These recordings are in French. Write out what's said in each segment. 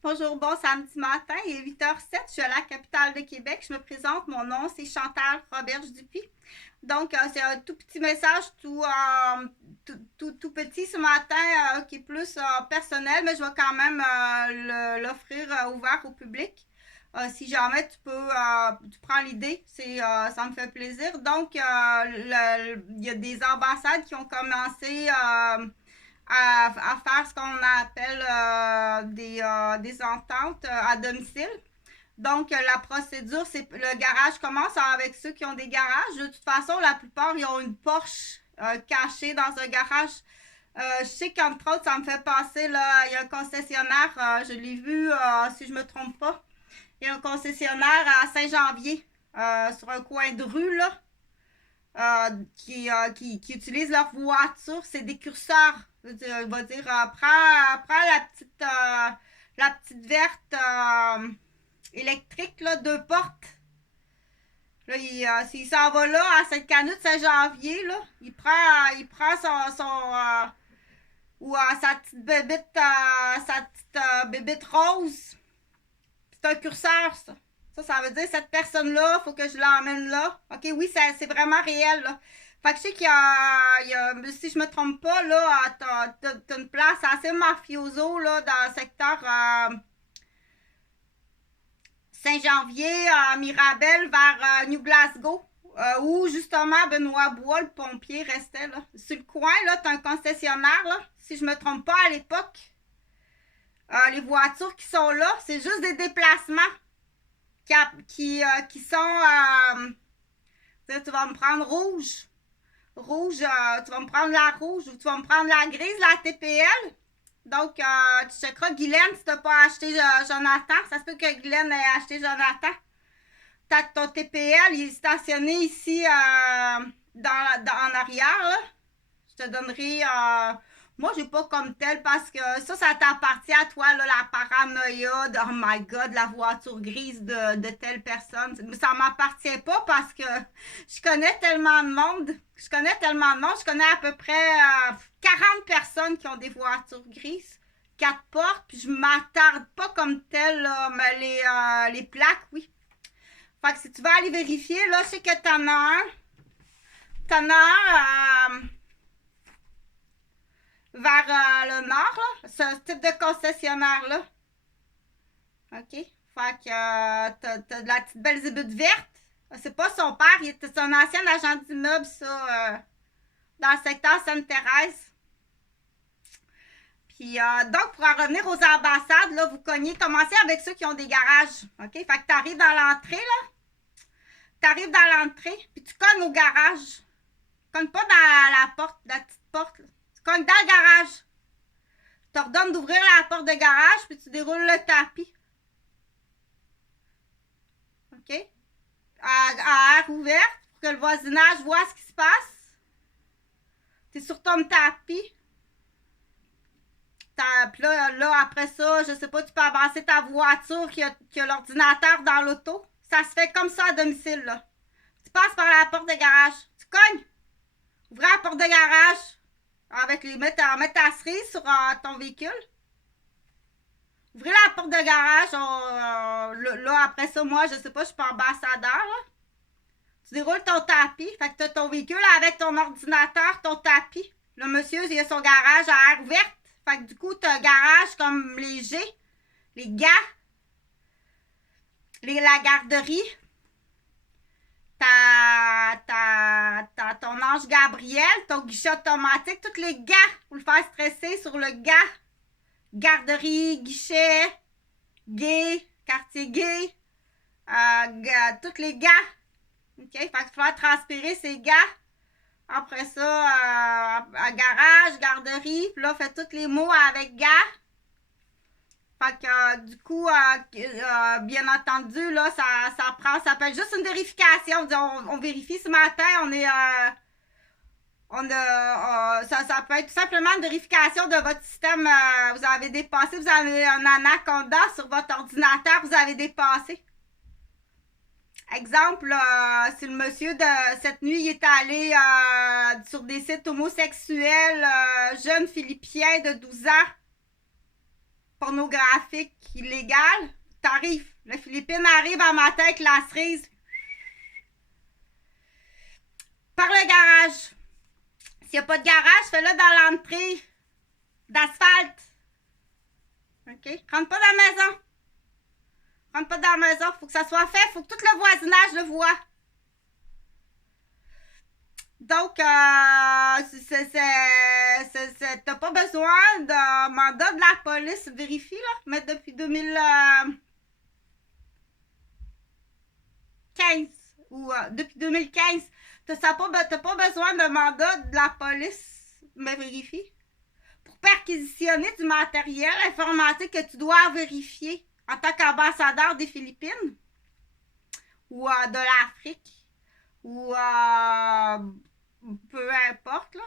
Bonjour, bon samedi matin, il est 8h07, je suis à la capitale de Québec. Je me présente, mon nom c'est Chantal Roberge-Dupuis. Donc, c'est un tout petit message, tout petit ce matin, qui est plus personnel, mais je vais quand même l'offrir ouvert au public. Si jamais tu prends l'idée, ça me fait plaisir. Donc, il y a des ambassades qui ont commencé à faire ce qu'on appelle des ententes à domicile. Donc, la procédure, c'est le garage commence avec ceux qui ont des garages. De toute façon, la plupart, ils ont une Porsche cachée dans un garage. Je sais qu'entre autres, ça me fait penser, là, il y a un concessionnaire, je l'ai vu, si je me trompe pas, il y a un concessionnaire à Saint-Janvier, sur un coin de rue, là, qui utilisent leur voiture, c'est des curseurs. On va dire, prends la petite verte électrique, là, deux portes. Là, s'il s'en va là, à Sainte-Canute, Saint-Janvier, là, il prend ou sa petite bébite rose. C'est un curseur, ça. Ça veut dire cette personne-là, il faut que je l'emmène là. OK, oui, c'est vraiment réel, là. Fait que je sais si je me trompe pas, là, t'as une place assez mafioso, là, dans le secteur Saint-Janvier, Mirabel, vers New Glasgow, où justement Benoît Bois, le pompier, restait, là. Sur le coin, là, t'as un concessionnaire, là. Si je me trompe pas, à l'époque, les voitures qui sont là, c'est juste des déplacements qui sont. Tu vas me prendre rouge. Rouge, tu vas me prendre la rouge ou tu vas me prendre la grise, la TPL. Donc, tu checkeras Guylaine si tu n'as pas acheté Jonathan. Ça se peut que Guylaine ait acheté Jonathan. Ton TPL, il est stationné ici en arrière. Là. Je te donnerai. Moi, j'ai pas comme tel parce que ça t'appartient à toi, là, la paranoïa de oh my god, la voiture grise de telle personne. Ça m'appartient pas parce que je connais tellement de monde. Je connais à peu près 40 personnes qui ont des voitures grises, 4 portes, puis je m'attarde pas comme tel, là, mais les plaques, oui. Fait que si tu vas aller vérifier, là, je sais que t'en as un. T'en as un vers le nord, là, ce type de concessionnaire-là. OK? Fait que t'as de la petite belle zébute verte. C'est pas son père, c'est un ancien agent d'immeuble, ça, dans le secteur Sainte-Thérèse. Puis, donc, pour en revenir aux ambassades, là, vous cognez, commencez avec ceux qui ont des garages. OK? Fait que t'arrives dans l'entrée, là. T'arrives dans l'entrée, puis tu cognes au garage. Tu cognes pas dans la porte, la petite porte, là. Tu cognes dans le garage. Tu t'ordonnes d'ouvrir la porte de garage, puis tu déroules le tapis. OK? À air ouverte, pour que le voisinage voit ce qui se passe. Tu es sur ton tapis. Puis là, après ça, je sais pas, tu peux avancer ta voiture qui a l'ordinateur dans l'auto. Ça se fait comme ça à domicile, là. Tu passes par la porte de garage. Tu cognes. Ouvrir la porte de garage. Mettre ta cerise sur ton véhicule. Ouvrez la porte de garage. Là, après ça, moi, je sais pas, je suis pas ambassadeur, là. Tu déroules ton tapis. Fait que tu as ton véhicule avec ton ordinateur, ton tapis. Le monsieur, il a son garage à air ouverte. Fait que du coup, tu as un garage comme léger. Les gars. La garderie. T'as ton ange Gabriel, ton guichet automatique. Tous les gars. Pour le faire stresser sur le gars. Garderie, guichet, gay, quartier gay. Tous les gars. OK? Fait que tu vas transpirer ces gars. Après ça, garage, garderie. Puis là, fais tous les mots avec gars. Fait que du coup, bien entendu, là, ça s'appelle juste une vérification. On vérifie ce matin, ça peut être tout simplement une vérification de votre système. Vous avez dépassé, vous avez un anaconda sur votre ordinateur, vous avez dépassé. Exemple, si le monsieur de cette nuit il est allé sur des sites homosexuels, jeune philippien de 12 ans, pornographique illégal, t'arrives. Le Philippine arrive à matin avec la cerise. Par le garage. S'il n'y a pas de garage, fais-le dans l'entrée d'asphalte. OK? Rentre pas dans la maison. Rentre pas dans la maison. Faut que ça soit fait. Faut que tout le voisinage le voit. Donc, t'as pas besoin d'un mandat de la police, vérifie, là, mais depuis 2015 ou depuis 2015, t'as pas besoin d'un mandat de la police, mais vérifie. Pour perquisitionner du matériel informatique que tu dois vérifier en tant qu'ambassadeur des Philippines ou de l'Afrique ou peu importe, là.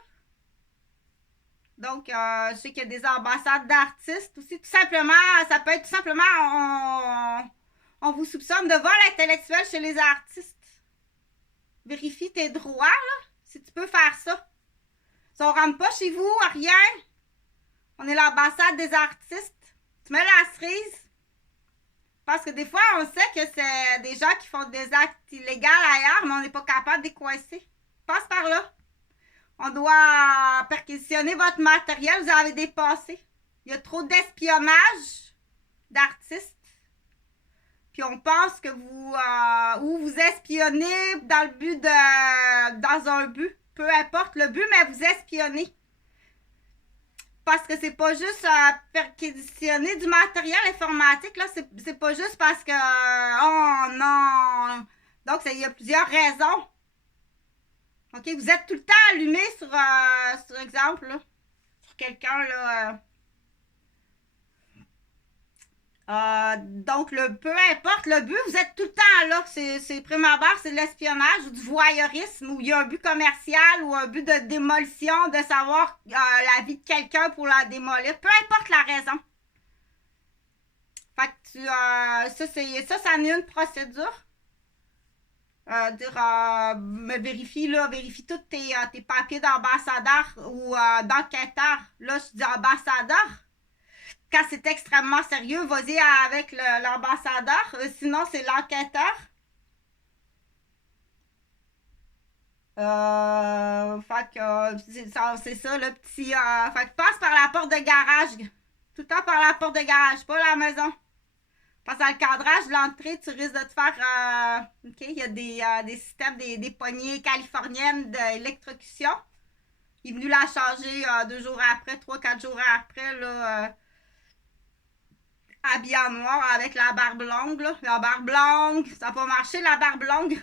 Donc, je sais qu'il y a des ambassades d'artistes aussi. Tout simplement, ça peut être tout simplement, on vous soupçonne de vol intellectuel chez les artistes. Vérifie tes droits, là, si tu peux faire ça. Si on rentre pas chez vous, rien, on est l'ambassade des artistes. Tu mets la cerise. Parce que des fois, on sait que c'est des gens qui font des actes illégaux ailleurs, mais on n'est pas capable de les coincer. Passe par là. On doit perquisitionner votre matériel. Vous avez dépassé. Il y a trop d'espionnage d'artistes. Puis on pense que vous espionnez dans le but dans un but. Peu importe le but, mais vous espionnez. Parce que c'est pas juste perquisitionner du matériel informatique, là, c'est pas juste parce que oh non. Donc il y a plusieurs raisons. OK, vous êtes tout le temps allumé sur exemple, là, sur quelqu'un, là. Donc, peu importe le but, vous êtes tout le temps là. C'est prime abord, c'est de l'espionnage ou du voyeurisme, où il y a un but commercial ou un but de démolition, de savoir la vie de quelqu'un pour la démolir. Peu importe la raison. Fait que ça en est une procédure. Vérifie tous tes papiers d'ambassadeur ou d'enquêteur. Là, je dis ambassadeur. Quand c'est extrêmement sérieux, vas-y avec l'ambassadeur. Sinon, c'est l'enquêteur. C'est ça, le petit... fait que passe par la porte de garage. Tout le temps par la porte de garage, pas la maison. Parce que dans le cadrage de l'entrée, tu risques de te faire... OK, il y a des systèmes, des poignées californiennes d'électrocution. Il est venu la changer 2 jours après, 3-4 jours après, là... habillé en noir avec la barbe longue, là. La barbe longue, ça n'a pas marché, la barbe longue.